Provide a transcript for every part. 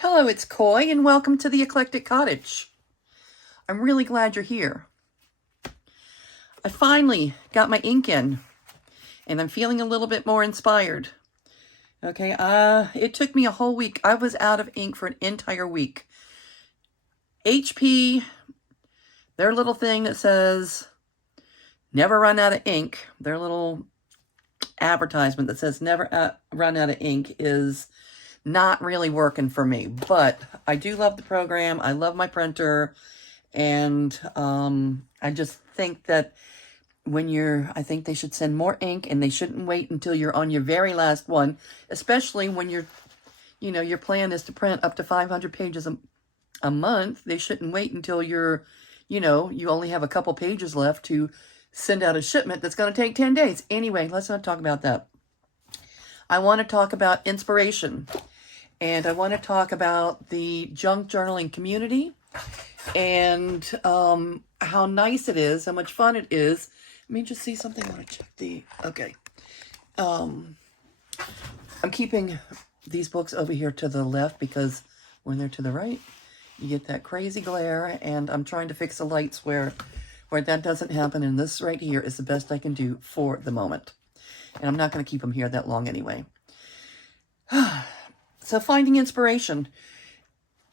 Hello, it's Coy, and welcome to the Eclectic Cottage. I'm really glad you're here. I finally got my ink in, and I'm feeling a little bit more inspired. Okay, it took me a whole week. I was out of ink for an entire week. HP, their little thing that says, never run out of ink, their little advertisement that says never run out of ink is not really working for me, but I do love the program. I love my printer, and I just think that I think they should send more ink, and they shouldn't wait until you're on your very last one, especially when your plan is to print up to 500 pages a month. They shouldn't wait until you only have a couple pages left to send out a shipment that's going to take 10 days. Anyway, let's not talk about that. I want to talk about inspiration, and I want to talk about the junk journaling community and how nice it is, how much fun it is. Let me just see something. I want to check okay. I'm keeping these books over here to the left because when they're to the right, you get that crazy glare, and I'm trying to fix the lights where that doesn't happen, and this right here is the best I can do for the moment. And I'm not going to keep them here that long anyway. So finding inspiration.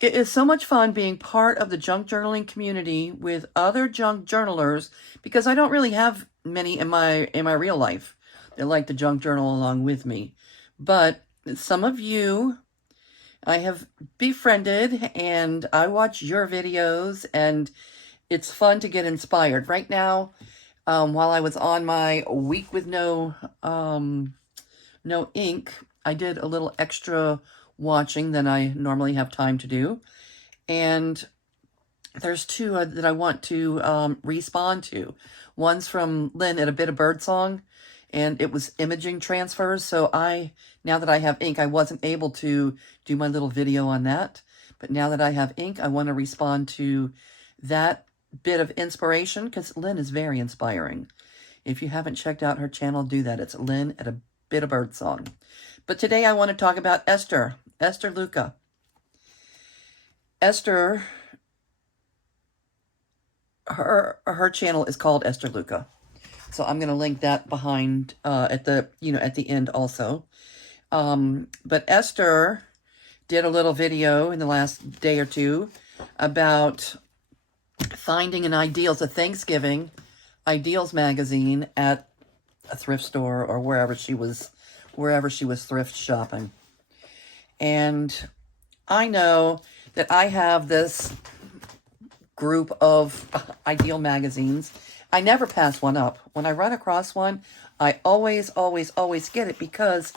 It is so much fun being part of the junk journaling community with other junk journalers, because I don't really have many in my real life that like to junk journal along with me. But some of you I have befriended, and I watch your videos, and it's fun to get inspired. Right now, while I was on my week with no ink, I did a little extra watching than I normally have time to do. And there's two that I want to respond to. One's from Lynn at A Bit of Birdsong, and it was imaging transfers. So now that I have ink, I wasn't able to do my little video on that. But now that I have ink, I want to respond to that bit of inspiration, because Lynn is very inspiring. If you haven't checked out her channel, do that. It's Lynn at A Bit of Birdsong. But today I want to talk about Esther Luca. Esther, her channel is called Esther Luca. So I'm going to link that behind at the end also. But Esther did a little video in the last day or two about finding an Ideals, a Thanksgiving Ideals magazine at a thrift store or wherever she was thrift shopping. And I know that I have this group of Ideal magazines. I never pass one up. When I run across one, I always get it, because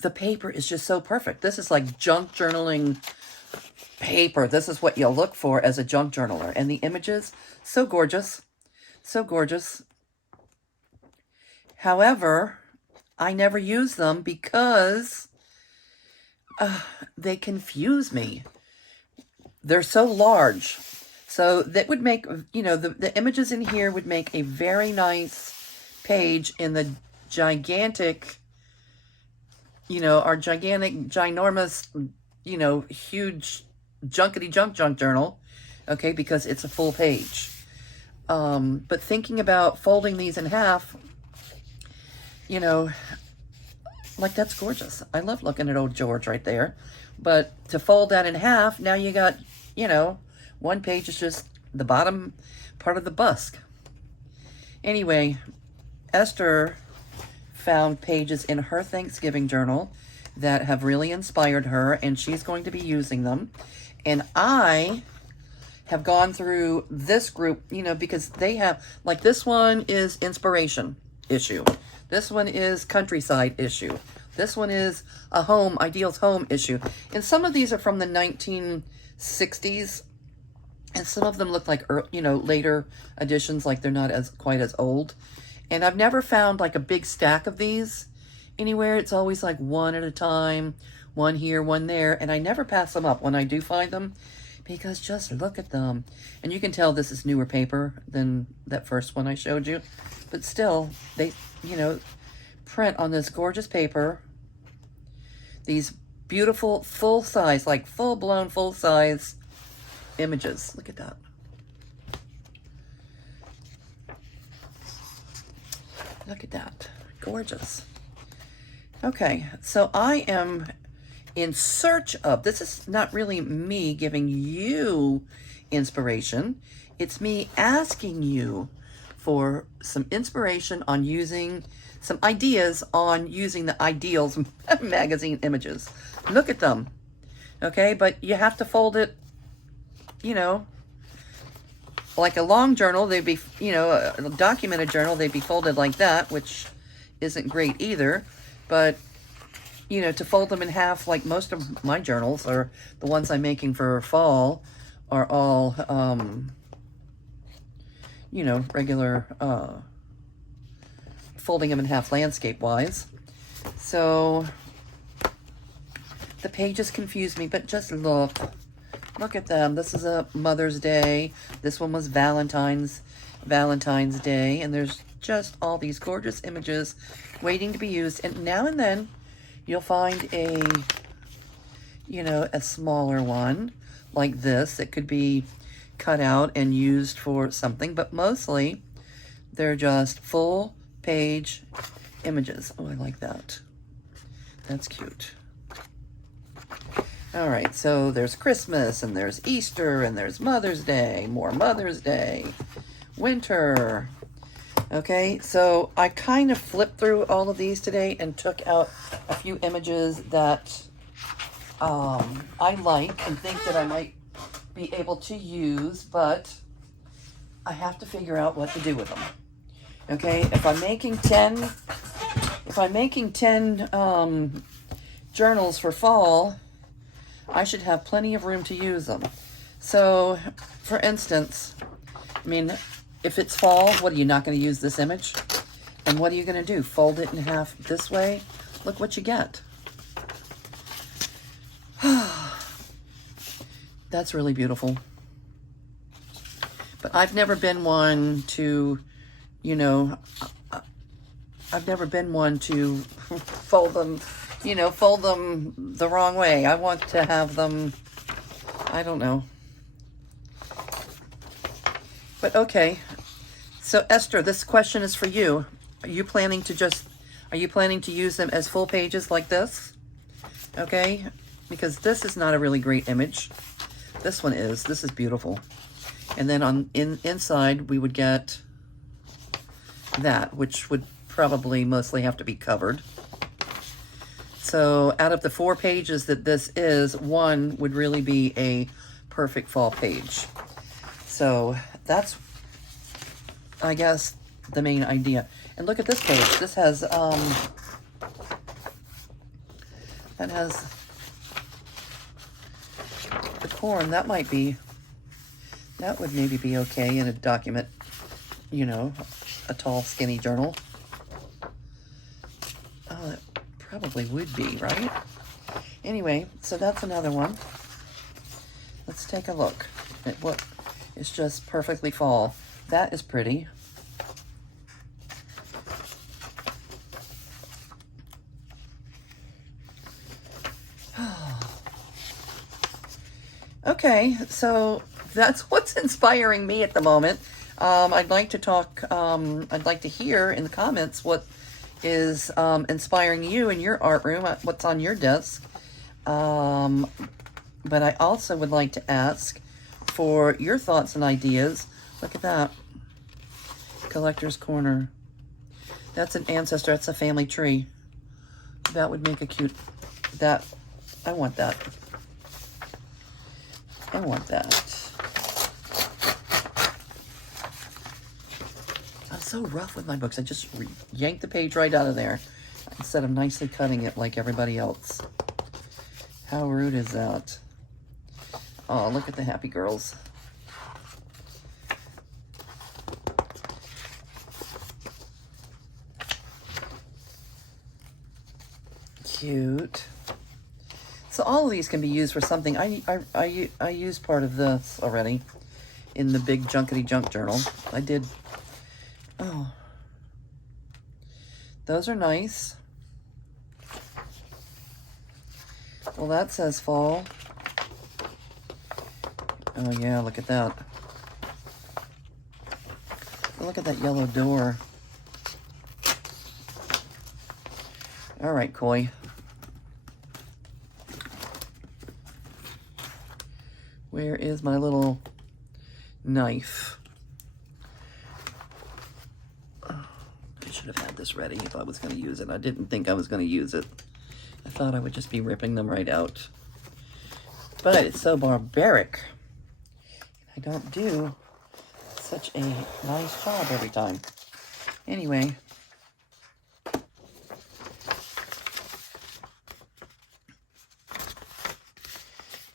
the paper is just so perfect. This is like junk journaling paper. This is what you'll look for as a junk journaler. And the images, so gorgeous. So gorgeous. However, I never use them because they confuse me. They're so large. So that would make, the images in here would make a very nice page in the gigantic, our gigantic, ginormous, huge junkety junk journal, okay, because it's a full page. But thinking about folding these in half, like, that's gorgeous. I love looking at old George right there. But to fold that in half, now you got, one page is just the bottom part of the busk. Anyway, Esther found pages in her Thanksgiving journal that have really inspired her, and she's going to be using them. And I have gone through this group, because they have, like, this one is inspiration issue. This one is countryside issue. This one is a Ideals home issue. And some of these are from the 1960s. And some of them look like, later editions, like they're not quite as old. And I've never found like a big stack of these anywhere. It's always like one at a time, one here, one there. And I never pass them up when I do find them, because just look at them. And you can tell this is newer paper than that first one I showed you. But still, they, print on this gorgeous paper these beautiful full size, like full-blown full-size images. Look at that. Look at that. Gorgeous. Okay, so I am in search of, this is not really me giving you inspiration. It's me asking you for some inspiration on using, some ideas on using the Ideals magazine images. Look at them. Okay, but you have to fold it, you know, like a long journal, they'd be, you know, a documented journal, they'd be folded like that, which isn't great either. But, you know, to fold them in half, like most of my journals, or the ones I'm making for fall, are all, you know, regular, folding them in half landscape-wise. So, the pages confuse me, but just look. Look at them. This is a Mother's Day. This one was Valentine's Day. And there's just all these gorgeous images waiting to be used. And now and then you'll find a, you know, a smaller one like this that could be cut out and used for something. But mostly they're just full page images. Oh, I like that. That's cute. All right, so there's Christmas, and there's Easter, and there's Mother's Day, more Mother's Day, winter. Okay, so I kind of flipped through all of these today and took out a few images that I like and think that I might be able to use, but I have to figure out what to do with them. Okay, if I'm making 10 journals for fall, I should have plenty of room to use them. So, for instance, I mean, if it's fall, what are you not going to use this image? And what are you going to do? Fold it in half this way? Look what you get. That's really beautiful. But I've never been one to, you know, I've never been one to fold them, you know, fold them the wrong way. I want to have them, I don't know. But okay. So Esther, this question is for you. Are you planning to use them as full pages like this? Okay? Because this is not a really great image. This one is. This is beautiful. And then inside we would get that, which would probably mostly have to be covered. So out of the 4 pages that this is, one would really be a perfect fall page. So that's, I guess, the main idea. And look at this page. This has, that has the corn. That would maybe be okay in a document, you know, a tall, skinny journal. Oh, that probably would be, right? Anyway, so that's another one. Let's take a look at what is just perfectly fall. That is pretty. Okay, so that's what's inspiring me at the moment. I'd like to talk, I'd like to hear in the comments what is inspiring you in your art room, what's on your desk. But I also would like to ask for your thoughts and ideas. Look at that. Collector's Corner. That's an ancestor. That's a family tree. That would make a cute, that, I want that. I want that. I'm so rough with my books. I just yank the page right out of there instead of nicely cutting it like everybody else. How rude is that? Oh, look at the happy girls. Cute. So all of these can be used for something. I used part of this already in the big Junkety Junk journal. I did. Oh, those are nice. Well, that says fall. Oh yeah, look at that. Look at that yellow door. All right, Koi. Where is my little knife? Oh, I should have had this ready if I was going to use it. I didn't think I was going to use it. I thought I would just be ripping them right out. But it's so barbaric. I don't do such a nice job every time. Anyway.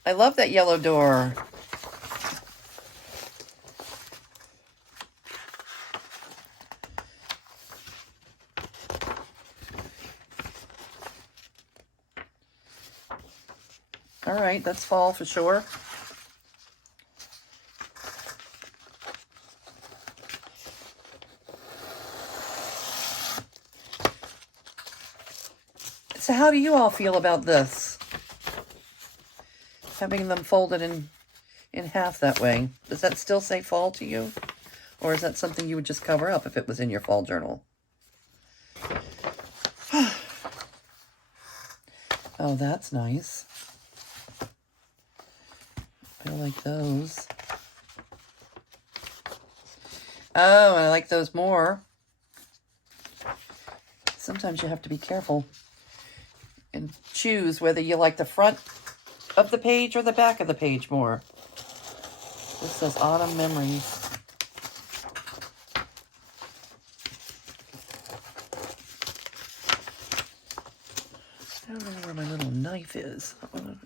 I love that yellow door. All right, that's fall for sure. So how do you all feel about this? Having them folded in half that way. Does that still say fall to you? Or is that something you would just cover up if it was in your fall journal? Oh, that's nice. I like those. Oh, I like those more. Sometimes you have to be careful and choose whether you like the front of the page or the back of the page more. This says Autumn Memories. I don't know where my little knife is. I'm gonna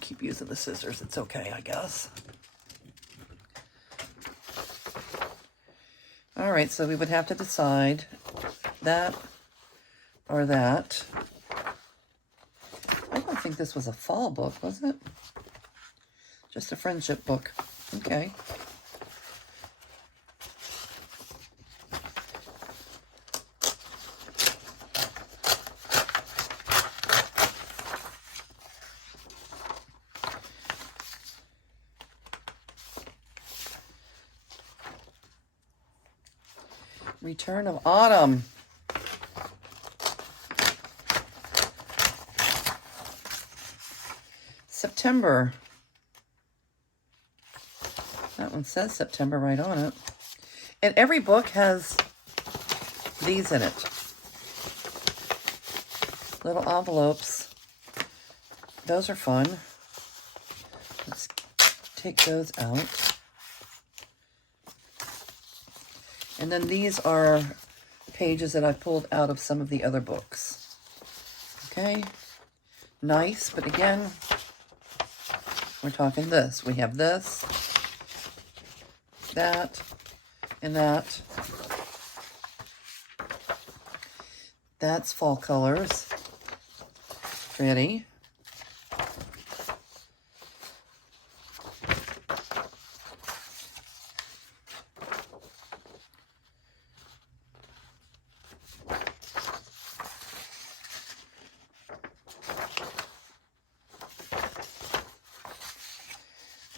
keep using the scissors. It's okay, I guess. All right, so we would have to decide that or that. I don't think this was a fall book, was it? Just a friendship book. Okay. Return of Autumn. September. That one says September right on it. And every book has these in it. Little envelopes. Those are fun. Let's take those out. And then these are pages that I pulled out of some of the other books. Okay. Nice, but again, we're talking this. We have this, that, and that. That's fall colors. Pretty.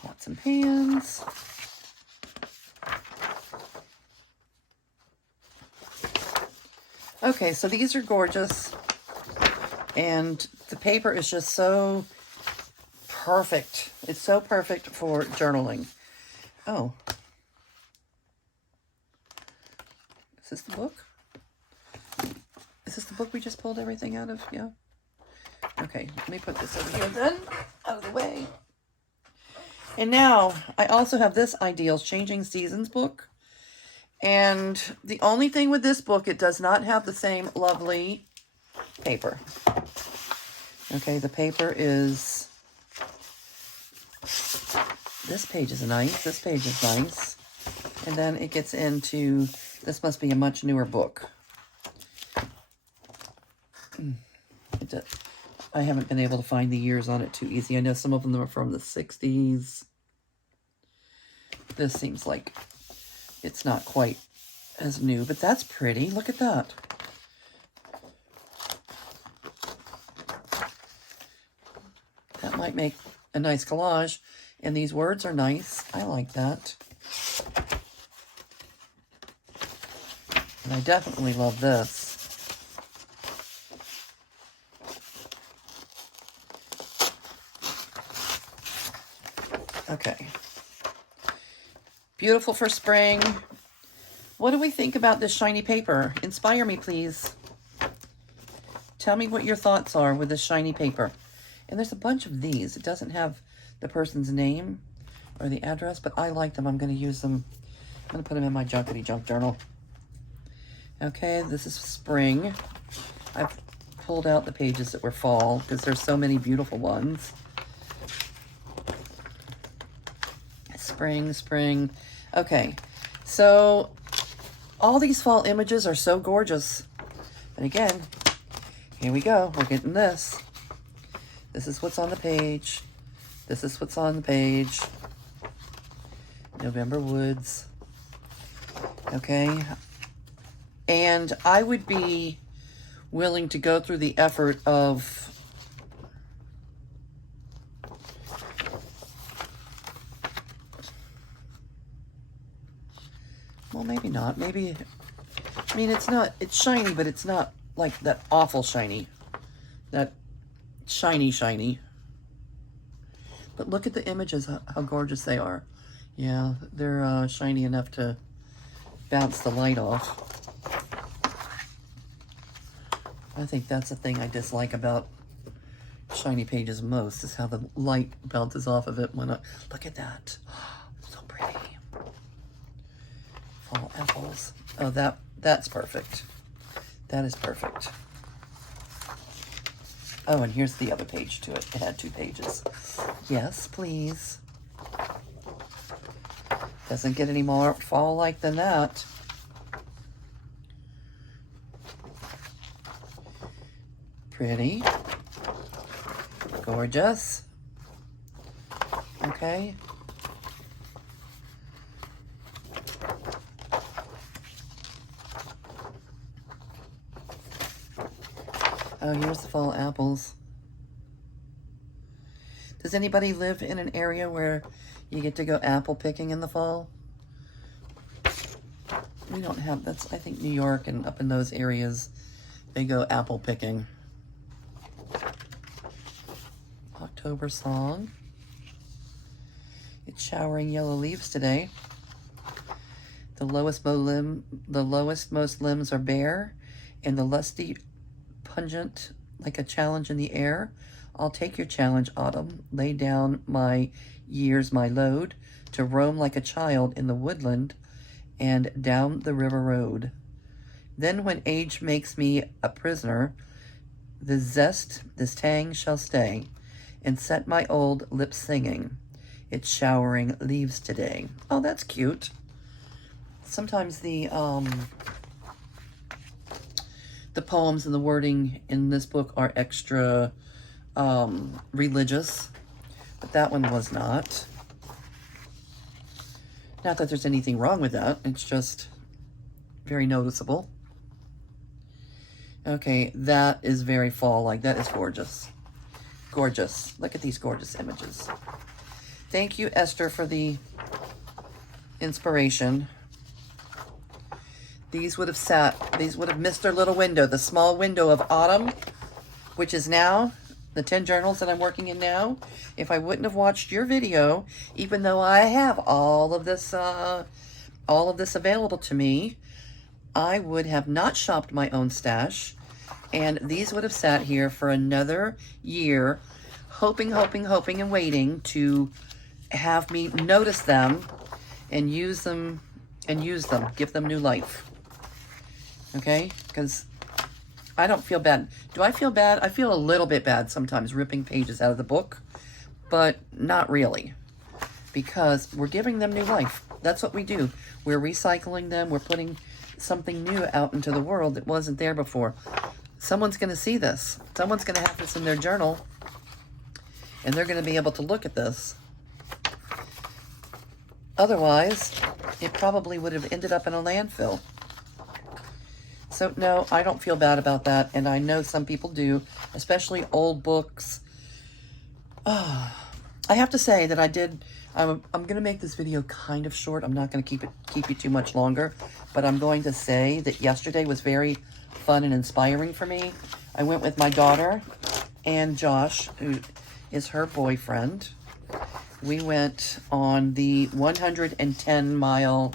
Pots and pans. Okay, so these are gorgeous. And the paper is just so perfect. It's so perfect for journaling. Oh. Is this the book? Is this the book we just pulled everything out of? Yeah. Okay, let me put this over here then. Out of the way. And now, I also have this Ideals Changing Seasons book. And the only thing with this book, it does not have the same lovely paper. Okay, the paper is... This page is nice. This page is nice. And then it gets into... This must be a much newer book. I haven't been able to find the years on it too easy. I know some of them are from the 60s. This seems like it's not quite as new, but that's pretty. Look at that. might make a nice collage. And these words are nice. I like that. And I definitely love this. Okay. Beautiful for spring. What do we think about this shiny paper? Inspire me, please. Tell me what your thoughts are with this shiny paper. And there's a bunch of these. It doesn't have the person's name or the address, but I like them. I'm going to use them. I'm going to put them in my Junkety Junk journal. Okay, this is spring. I've pulled out the pages that were fall because there's so many beautiful ones. Spring, spring. Okay, so all these fall images are so gorgeous. And again, here we go. We're getting this. This is what's on the page. This is what's on the page. November Woods. Okay. And I would be willing to go through the effort of well, maybe not. Maybe, I mean, it's shiny, but it's not like that awful shiny. That shiny. But look at the images, how gorgeous they are. Yeah, they're shiny enough to bounce the light off. I think that's the thing I dislike about shiny pages most, is how the light bounces off of it when I... Look at that. So pretty. Fall apples. Oh, that's perfect. That is perfect. Oh, and here's the other page to it. It had 2 pages. Yes, please. Doesn't get any more fall-like than that. Pretty. Gorgeous. Okay. Oh, here's the fall apples. Does anybody live in an area where you get to go apple picking in the fall? We don't have, that's, I think, New York and up in those areas, they go apple picking. October song. It's showering yellow leaves today. The lowest most limbs are bare, and the lusty pungent like a challenge in the air. I'll take your challenge, autumn. Lay down my years, my load, to roam like a child in the woodland and down the river road. Then when age makes me a prisoner, the zest, this tang shall stay, and set my old lips singing. It's showering leaves today. Oh, that's cute. Sometimes the poems and the wording in this book are extra religious, but that one was not. Not that there's anything wrong with that. It's just very noticeable. Okay, that is very fall-like. That is gorgeous. Gorgeous. Look at these gorgeous images. Thank you, Esther, for the inspiration. These would have missed their little window, the small window of autumn, which is now the 10 journals that I'm working in now. If I wouldn't have watched your video, even though I have all of this available to me, I would have not shopped my own stash, and these would have sat here for another year, hoping and waiting to have me notice them and use them, give them new life. Okay? Because I don't feel bad. Do I feel bad? I feel a little bit bad sometimes ripping pages out of the book, but not really, because we're giving them new life. That's what we do. We're recycling them. We're putting something new out into the world that wasn't there before. Someone's going to see this. Someone's going to have this in their journal, and they're going to be able to look at this. Otherwise, it probably would have ended up in a landfill. So, no, I don't feel bad about that, and I know some people do, especially old books. I have to say that I'm going to make this video kind of short. I'm not going to keep you too much longer, but I'm going to say that yesterday was very fun and inspiring for me. I went with my daughter and Josh, who is her boyfriend. We went on the 110-mile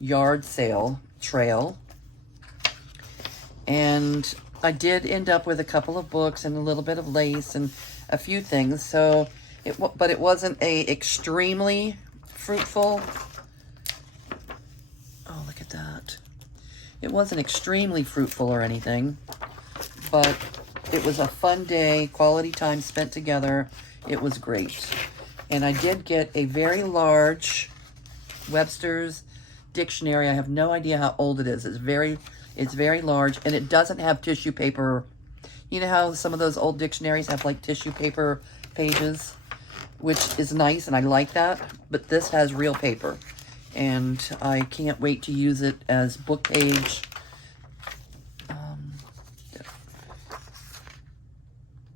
yard sale trail, and I did end up with a couple of books and a little bit of lace and a few things. So, but it wasn't a extremely fruitful. Oh, look at that! It wasn't extremely fruitful or anything, but it was a fun day, quality time spent together. It was great. And I did get a very large Webster's dictionary. I have no idea how old it is. It's very large, and it doesn't have tissue paper. You know how some of those old dictionaries have like tissue paper pages, which is nice, and I like that. But this has real paper, and I can't wait to use it as book page.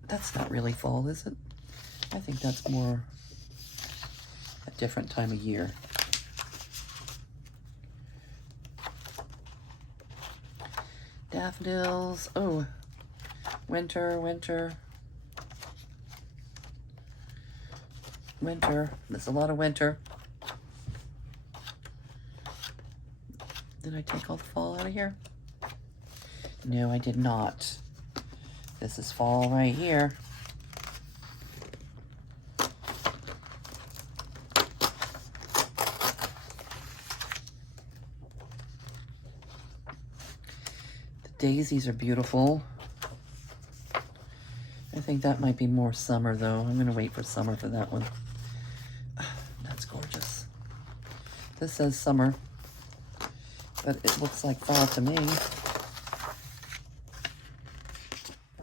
That's not really fall, is it? I think that's more a different time of year. Daffodils. Oh, winter, winter. Winter. There's a lot of winter. Did I take all the fall out of here? No, I did not. This is fall right here. The daisies are beautiful. I think that might be more summer, though. I'm going to wait for summer for that one. That's gorgeous. This says summer, but it looks like fall to me.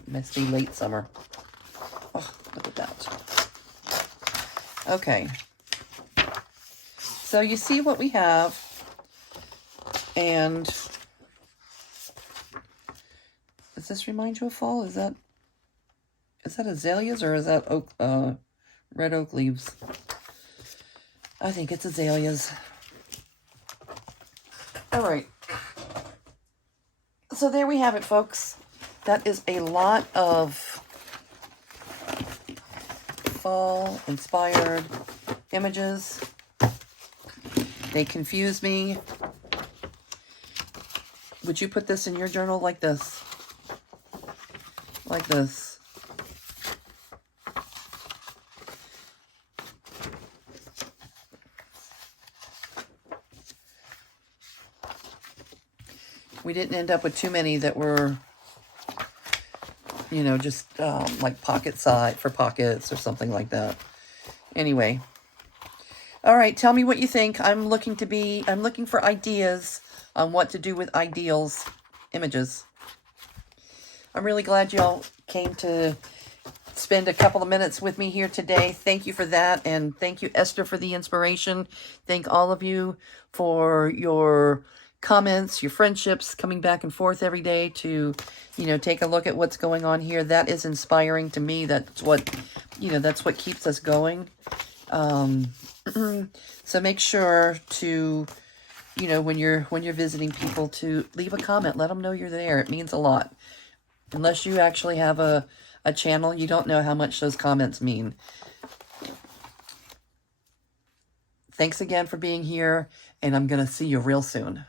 Misty late summer. Oh, look at that. Okay. So you see what we have. And does this remind you of fall? Is that azaleas, or is that red oak leaves? I think it's azaleas. All right. So there we have it, folks. That is a lot of fall-inspired images. They confuse me. Would you put this in your journal like this? Like this. We didn't end up with too many that were, you know, just like pocket size for pockets or something like that. Anyway. All right, tell me what you think. I'm looking for ideas on what to do with ideals images. I'm really glad y'all came to spend a couple of minutes with me here today. Thank you for that, and thank you, Esther, for the inspiration. Thank all of you for your comments, your friendships, coming back and forth every day to, you know, take a look at what's going on here. That is inspiring to me. That's what, you know, that's what keeps us going. So make sure to, you know, when you're visiting people, to leave a comment. Let them know you're there. It means a lot. Unless you actually have a channel, you don't know how much those comments mean. Thanks again for being here, and I'm going to see you real soon.